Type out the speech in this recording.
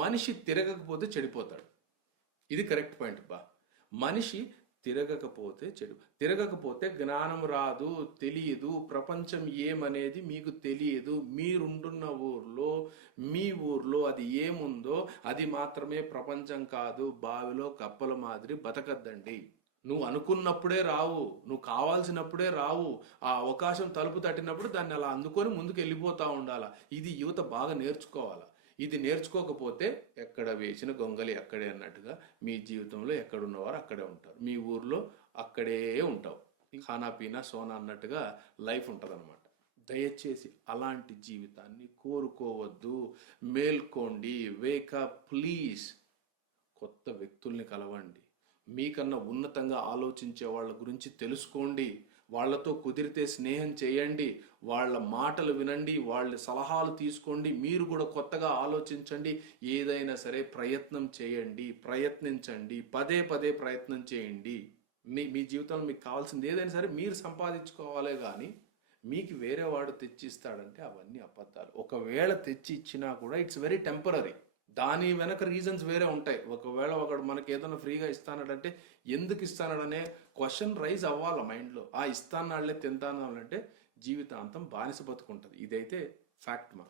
మనిషి తిరగకపోతే చెడిపోతాడు. ఇది కరెక్ట్ పాయింట్ బా. మనిషి తిరగకపోతే జ్ఞానం రాదు, తెలియదు, ప్రపంచం ఏమనేది మీకు తెలియదు. మీరుంటున్న ఊర్లో, మీ ఊర్లో అది ఏముందో అది మాత్రమే ప్రపంచం కాదు. బావిలో కప్పల మాదిరి బతకద్దండి. నువ్వు అనుకున్నప్పుడే రావు, నువ్వు కావాల్సినప్పుడే రావు. ఆ అవకాశం తలుపు తట్టినప్పుడు దాన్ని అలా అందుకొని ముందుకు వెళ్ళిపోతా ఉండాల. ఇది యువత బాగా నేర్చుకోవాలా. ఇది నేర్చుకోకపోతే ఎక్కడ వేసిన గొంగలి అక్కడే అన్నట్టుగా మీ జీవితంలో ఎక్కడున్నవారు అక్కడే ఉంటారు. మీ ఊర్లో అక్కడే ఉంటావు. ఖానా పీనా సోనా అన్నట్టుగా లైఫ్ ఉంటుంది అనమాట. దయచేసి అలాంటి జీవితాన్ని కోరుకోవద్దు. మేల్కోండి, వేకప్ ప్లీజ్. కొత్త వ్యక్తుల్ని కలవండి. మీకన్నా ఉన్నతంగా ఆలోచించే వాళ్ళ గురించి తెలుసుకోండి. వాళ్లతో కుదిరితే స్నేహం చేయండి. వాళ్ళ మాటలు వినండి, వాళ్ళ సలహాలు తీసుకోండి. మీరు కూడా కొత్తగా ఆలోచించండి. ఏదైనా సరే ప్రయత్నం చేయండి, ప్రయత్నించండి, పదే పదే ప్రయత్నం చేయండి. మీ జీవితంలో మీకు కావాల్సింది ఏదైనా సరే మీరు సంపాదించుకోవాలే కానీ మీకు వేరే వాడు తెచ్చిస్తాడంటే అవన్నీ అబద్ధాలు. ఒకవేళ తెచ్చి ఇచ్చినా కూడా ఇట్స్ వెరీ టెంపరీ. దాని వెనక రీజన్స్ వేరే ఉంటాయి. ఒకవేళ ఒకడు మనకి ఏదైనా ఫ్రీగా ఇస్తానంటే ఎందుకు ఇస్తానడనే క్వశ్చన్ రైజ్ అవ్వాలి మైండ్లో. ఇస్తానాళ్లే తింటానంటే జీవితాంతం బానిస బతుకుంటుంది. ఇదైతే ఫ్యాక్ట్ మా.